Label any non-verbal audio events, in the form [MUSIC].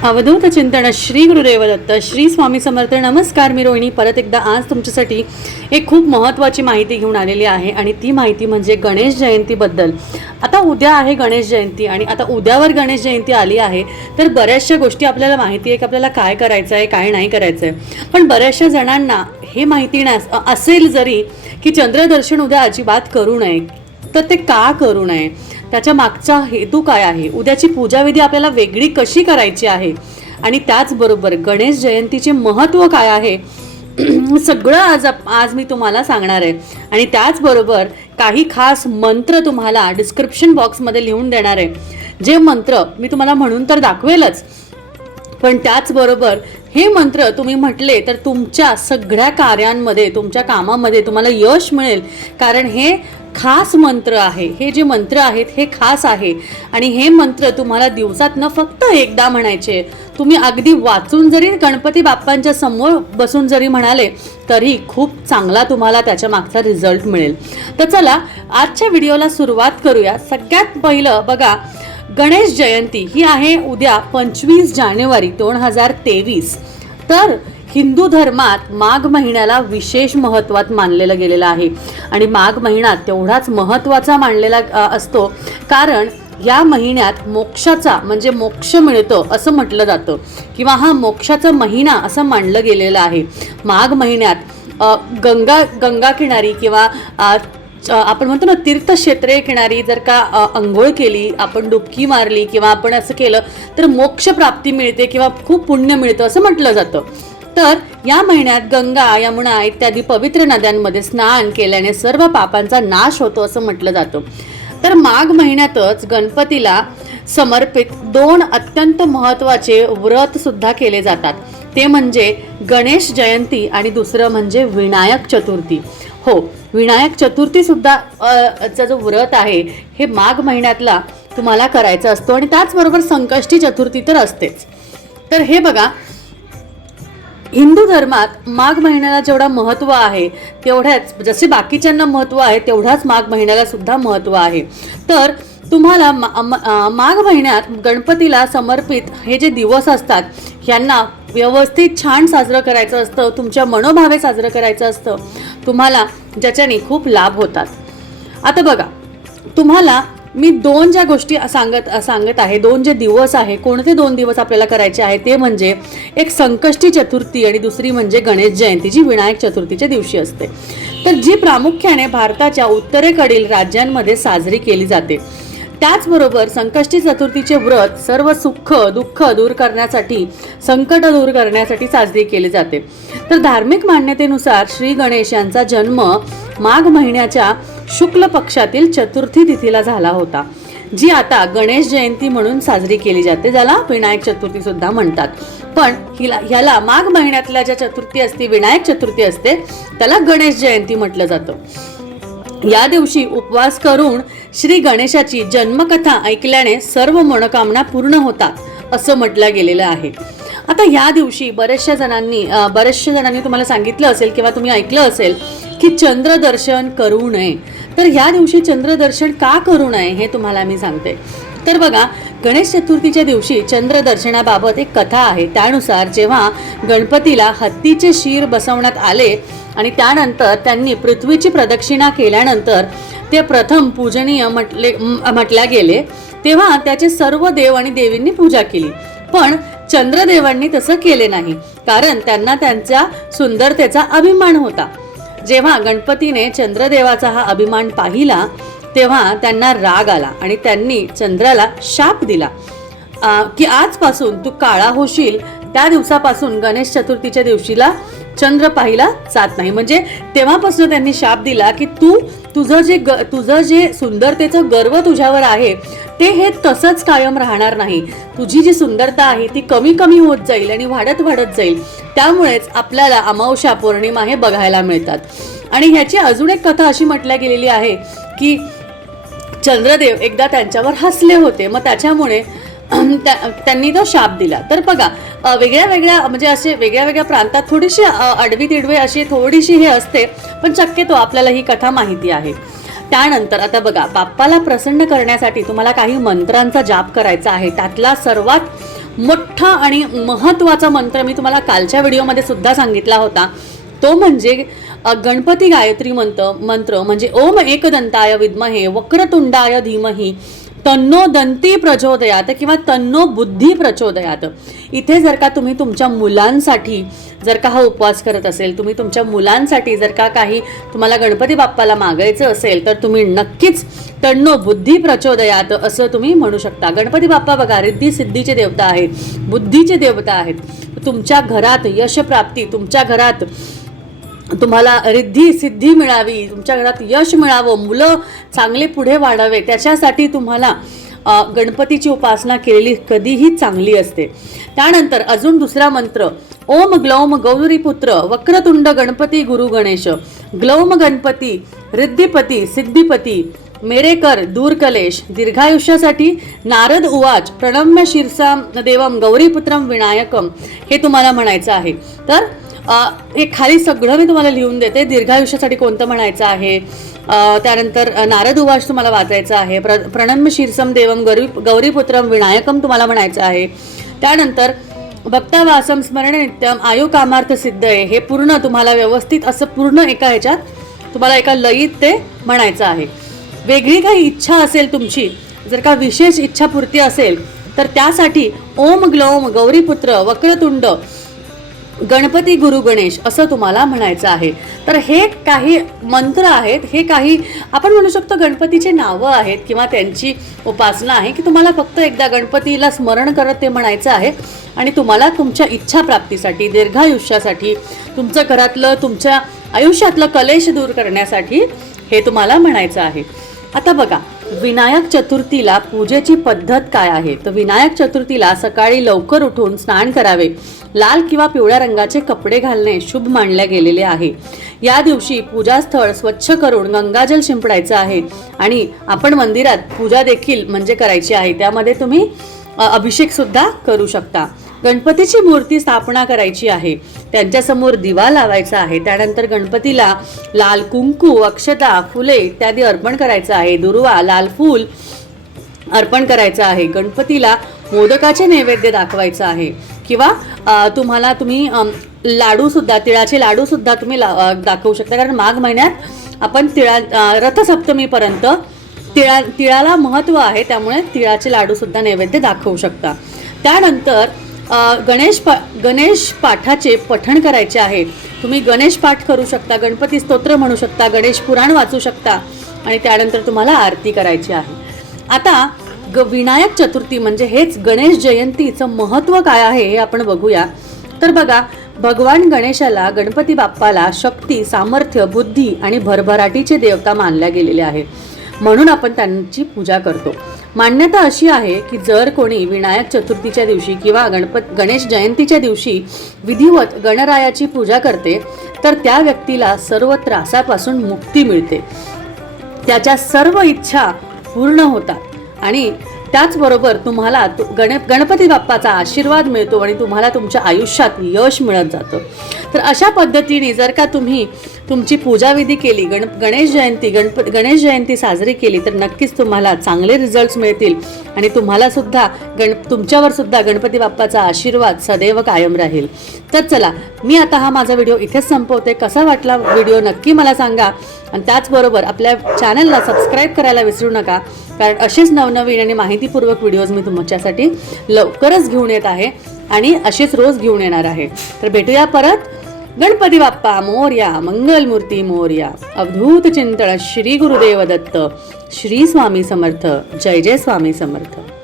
अवधूत चिंतन श्री गुरुदेव दत्त श्री स्वामी समर्थ नमस्कार मी रोहिणी. परत एकदा आज तुमच्यासाठी एक खूप महत्त्वाची माहिती घेऊन आलेली आहे आणि ती माहिती म्हणजे गणेश जयंतीबद्दल. आता उद्या आहे गणेश जयंती आणि आता उद्यावर गणेश जयंती आली आहे तर बऱ्याचशा गोष्टी आपल्याला माहिती आहे की आपल्याला काय करायचं आहे काय नाही करायचं आहे. पण बऱ्याचशा जणांना हे माहिती नस असेल जरी की चंद्रदर्शन उद्या अजिबात करू नये. तर ते का करू नये? त्याच्या मागचा हेतू काय आहे? उद्याची पूजाविधी आपल्याला वेगळी कशी करायची आहे? आणि त्याचबरोबर गणेश जयंतीचे महत्त्व काय आहे? [CLEARS THROAT] सगळं आज आज मी तुम्हाला सांगणार आहे. आणि त्याचबरोबर काही खास मंत्र तुम्हाला डिस्क्रिप्शन बॉक्समध्ये लिहून देणार आहे. जे मंत्र मी तुम्हाला म्हणून तर दाखवेलच. पण त्याचबरोबर हे मंत्र तुम्ही म्हटले तर तुमच्या सगळ्या कार्यांमध्ये तुमच्या कामामध्ये तुम्हाला यश मिळेल. कारण हे खास मंत्र आहे. हे जे मंत्र आहेत हे खास आहे. आणि हे मंत्र तुम्हाला दिवसातनं फक्त एकदा म्हणायचे. तुम्ही अगदी वाचून जरी गणपती बाप्पांच्या समोर बसून जरी म्हणाले तरी खूप चांगला तुम्हाला त्याच्या मागचा रिझल्ट मिळेल. तर चला आजच्या व्हिडिओला सुरुवात करूया. सगळ्यात पहिलं बघा गणेश जयंती ही आहे उद्या पंचवीस जानेवारी दोन हजार तेवीस. तर हिंदू धर्मात माघ महिन्याला विशेष महत्त्वात मानलेलं गेलेलं आहे. आणि माघ महिना तेवढाच महत्त्वाचा मानलेला असतो. कारण या महिन्यात मोक्षाचा म्हणजे मोक्ष मिळतो असं म्हटलं जातं. किंवा हा मोक्षाचा महिना असं मानलं गेलेलं आहे. माघ महिन्यात गंगा गंगा किनारी किंवा आपण म्हणतो ना तीर्थक्षेत्रे किनारी जर का अंघोळ आंघोळ केली आपण डुबकी मारली किंवा आपण असं केलं तर मोक्ष प्राप्ती मिळते किंवा खूप पुण्य मिळतं असं म्हटलं जातं. तर या महिन्यात गंगा यमुना इत्यादी पवित्र नद्यांमध्ये स्नान केल्याने सर्व पापांचा नाश होतो असं म्हटलं जातं. तर माघ महिन्यातच गणपतीला समर्पित दोन अत्यंत महत्त्वाचे व्रत सुद्धा केले जातात. ते म्हणजे गणेश जयंती आणि दुसरं म्हणजे विनायक चतुर्थी. हो विनायक चतुर्थी सुद्धा चा जो व्रत आहे हे माघ महिन्यातला तुम्हाला करायचा असतो आणि त्याचबरोबर संकष्टी चतुर्थी तर असतेच. तर हे बघा हिंदू धर्मात माघ महिन्याला जेवढा महत्त्व आहे तेवढ्याच जसे बाकीच्यांना महत्त्व आहे तेवढाच माघ महिन्याला सुद्धा महत्त्व आहे. तर तुम्हाला माघ महिन्यात गणपतीला समर्पित हे जे दिवस असतात ह्यांना व्यवस्थित छान साजरं करायचं असतं तुमच्या मनोभावे साजरं करायचं असतं तुम्हाला ज्याच्याने खूप लाभ होतात. आता बघा तुम्हाला मी दोन ज्या गोष्टी सांगत सांगत आहे दोन जे दिवस आहे कोणते दोन दिवस आपल्याला करायचे आहे ते म्हणजे एक संकष्टी चतुर्थी आणि दुसरी म्हणजे गणेश जयंती जी विनायक चतुर्थीच्या दिवशी असते. तर जी प्रामुख्याने भारताच्या उत्तरेकडील राज्यांमध्ये साजरी केली जाते त्याचबरोबर संकष्टी चतुर्थीचे व्रत सर्व सुख दुःख दूर करण्यासाठी संकट दूर करण्यासाठी साजरी केली जाते. तर धार्मिक मान्यतेनुसार श्री गणेश यांचा जन्म माघ महिन्याच्या शुक्ल पक्षातील चतुर्थी तिथीला झाला होता जी आता गणेश जयंती म्हणून साजरी केली जाते ज्याला विनायक चतुर्थी सुद्धा म्हणतात. पण हिला ह्याला माघ महिन्यातल्या ज्या चतुर्थी असते विनायक चतुर्थी असते त्याला गणेश जयंती म्हटलं जातं. या दिवशी उपवास करून श्री गणेशाची जन्मकथा ऐकल्याने सर्व मनोकामना पूर्ण होतात असं म्हटलं गेलेलं आहे. आता या दिवशी बऱ्याचशा जणांनी बऱ्याचशा जणांनी तुम्हाला सांगितलं असेल किंवा तुम्ही ऐकलं असेल की चंद्रदर्शन करू नये. तर ह्या दिवशी चंद्रदर्शन का करू नये हे तुम्हाला मी सांगते. तर बघा गणेश चतुर्थीच्या दिवशी चंद्रदर्शनाबाबत एक कथा आहे. त्यानुसार जेव्हा गणपतीला हत्तीचे शिर बसवण्यात आले आणि त्यानंतर त्यांनी पृथ्वीची प्रदक्षिणा केल्यानंतर ते प्रथम पूजनीय म्हटले म्हटल्या गेले. तेव्हा त्याचे सर्व देव आणि देवींनी पूजा केली. पण चंद्रदेवांनी तसं केले नाही. कारण त्यांना त्यांच्या सुंदरतेचा अभिमान होता. जेव्हा गणपतीने चंद्रदेवाचा हा अभिमान पाहिला तेव्हा त्यांना राग आला आणि त्यांनी चंद्राला शाप दिला. आ, की आजपासून तू काळा होशील त्या दिवसापासून गणेश चतुर्थीच्या दिवशीला चंद्र पाहिला जात नाही. म्हणजे तेव्हापासून त्यांनी शाप दिला की तू तुझं जे ग तुझं जे सुंदरतेचं गर्व तुझ्यावर आहे ते हे तसंच कायम राहणार नाही. तुझी जी सुंदरता आहे ती कमी कमी होत जाईल आणि वाढत वाढत जाईल. त्यामुळेच आपल्याला अमावस्या पौर्णिमा हे बघायला मिळतात. आणि ह्याची अजून एक कथा अशी म्हटल्या गेलेली आहे की चंद्रदेव एकदा त्यांच्यावर हसले होते. मग त्याच्यामुळे त्यांनी तो शाप दिला. तर बघा वेगळ्या वेगळ्या म्हणजे असे वेगळ्या वेगळ्या प्रांतात थोडीशी अडवी आडवी तिडवी अशी थोडीशी हे असते पण शक्यतो आपल्याला ही कथा माहिती आहे. त्यानंतर आता बघा बाप्पाला प्रसन्न करण्यासाठी तुम्हाला काही मंत्रांचा जाप करायचा आहे. त्यातला सर्वात मोठा आणि महत्त्वाचा मंत्र मी तुम्हाला कालच्या व्हिडिओमध्ये सुद्धा सांगितला होता. तो म्हणजे गणपती गायत्री मंत्र मंत्र म्हणजे ओम एकदंताय विद्महे वक्रतुंडाय धीमही तन्नो दंती प्रचोदयात किंवा तन्नो बुद्धी प्रचोदयात. इथे जर का तुम्ही तुमच्या मुलांसाठी जर का हा उपवास करत असेल तुम्ही तुमच्या मुलांसाठी जर का काही तुम्हाला गणपती बाप्पाला मागायचं असेल तर तुम्ही नक्कीच तन्नो बुद्धी प्रचोदयात असं तुम्ही म्हणू शकता. गणपती बाप्पा बघा रिद्धी सिद्धीचे देवता आहेत बुद्धीचे देवता आहेत. तुमच्या घरात यशप्राप्ती तुमच्या घरात तुम्हाला रिद्धी सिद्धी मिळावी तुमच्या घरात यश मिळावं मुलं चांगले पुढे वाढावे त्याच्यासाठी तुम्हाला गणपतीची उपासना केलेली कधीही चांगली असते. त्यानंतर अजून दुसरा मंत्र ओम ग्लौम गौरीपुत्र वक्रतुंड गणपती गुरु गणेश ग्लौम गणपती रिद्धिपती सिद्धिपती मेरेकर दूर कलेश दीर्घायुष्यासाठी नारद उवाच प्रणम्य शिरसाम देवम गौरीपुत्रम विनायकम हे तुम्हाला म्हणायचं आहे. तर हे खाली सगळं मी तुम्हाला लिहून देते. दीर्घायुष्यासाठी कोणतं म्हणायचं आहे? त्यानंतर नारद उवास तुम्हाला वाचायचं आहे. प्र प्रणम शीर्षम देवम गौरी गौरीपुत्रम विनायकम तुम्हाला म्हणायचं आहे. त्यानंतर भक्तावासम स्मरण नित्यम आयु कामार्थ सिद्ध आहे हे पूर्ण तुम्हाला व्यवस्थित असं पूर्ण एका ह्याच्यात तुम्हाला एका लयीत ते म्हणायचं आहे. वेगळी काही इच्छा असेल तुमची जर का विशेष इच्छापूर्ती असेल तर त्यासाठी ओम ग्लौम गौरीपुत्र वक्रतुंड गणपती गुरु गणेश असं तुम्हाला म्हणायचं आहे. तर हे काही मंत्र आहेत हे काही आपण म्हणू शकतो गणपतीचे नावं आहेत किंवा त्यांची उपासना आहे की तुम्हाला फक्त एकदा गणपतीला स्मरण करत ते म्हणायचं आहे. आणि तुम्हाला तुमच्या इच्छा प्राप्तीसाठी दीर्घायुष्यासाठी तुमचं घरातलं तुमच्या आयुष्यातलं कलेश दूर करण्यासाठी हे तुम्हाला म्हणायचं आहे. आता बघा विनायक चतुर्थीला पूजेची पद्धत काय आहे? तर विनायक चतुर्थीला सकाळी लवकर उठून स्नान करावे. लाल किंवा पिवळ्या रंगाचे कपडे घालणे शुभ मानले गेलेले आहे. या दिवशी पूजास्थळ स्वच्छ करून गंगाजल शिंपडायचं आहे. आणि आपण मंदिरात पूजा देखील म्हणजे करायची आहे. त्यामध्ये तुम्ही अभिषेक सुद्धा करू शकता. गणपतीची मूर्ती स्थापना करायची आहे. त्यांच्यासमोर दिवा लावायचा आहे. त्यानंतर गणपतीला लाल कुंकू अक्षता फुले इत्यादी अर्पण करायचं आहे. दुर्वा लाल फूल अर्पण करायचं आहे. गणपतीला मोदकाचे नैवेद्य दाखवायचं आहे. किंवा तुम्हाला तुम्ही लाडूसुद्धा तिळाचे लाडूसुद्धा तुम्ही ला- दाखवू शकता. कारण माघ महिन्यात आपण तिळा रथसप्तमीपर्यंत तिळा तिळाला महत्त्व आहे. त्यामुळे तिळाचे लाडूसुद्धा नैवेद्य दाखवू शकता. त्यानंतर गणेश पा गणेश पाठाचे पठण करायचे आहे. तुम्ही गणेश पाठ करू शकता गणपती स्तोत्र म्हणू शकता गणेश पुराण वाचू शकता आणि त्यानंतर तुम्हाला आरती करायची आहे. आता ग विनायक चतुर्थी म्हणजे हेच गणेश जयंतीचं महत्त्व काय आहे हे आपण बघूया. तर बघा भगवान गणेशाला गणपती बाप्पाला शक्ती सामर्थ्य बुद्धी आणि भरभराटीचे देवता मानल्या गेलेले आहे. म्हणून आपण त्यांची पूजा करतो. मान्यता अशी आहे की जर कोणी विनायक चतुर्थीच्या दिवशी किंवा गणपत गणेश जयंतीच्या दिवशी विधिवत गणरायाची पूजा करते तर त्या व्यक्तीला सर्व त्रासापासून मुक्ती मिळते. त्याच्या सर्व इच्छा पूर्ण होतात आणि त्याचबरोबर तुम्हाला गण गणपती बाप्पाचा आशीर्वाद मिळतो आणि तुम्हाला तुमच्या आयुष्यात यश मिळत जातं. तर अशा पद्धतीने जर का तुम्ही तुमची पूजाविधी केली गण गणेश जयंती गणप गणेश जयंती साजरी केली तर नक्कीच तुम्हाला चांगले रिझल्ट्स मिळतील. आणि तुम्हाला सुद्धा गण तुमच्यावर सुद्धा गणपती बाप्पाचा आशीर्वाद सदैव कायम राहील. तर चला मी आता हा माझा व्हिडिओ इथेच संपवते. कसा वाटला व्हिडिओ नक्की मला सांगा. आणि त्याचबरोबर आपल्या चॅनलला सबस्क्राईब करायला विसरू नका कारण असेच नवनवीन आणि माहितीपूर्वक व्हिडिओज मी तुमच्यासाठी लवकरच घेऊन येत आहे आणि असेच रोज घेऊन येणार आहे. तर भेटूया परत. गणपती बाप्पा मोर्या मंगलमूर्ती मोर्या. अवधूत चिंतळ श्री गुरुदेव दत्त. श्री स्वामी समर्थ. जय जय स्वामी समर्थ.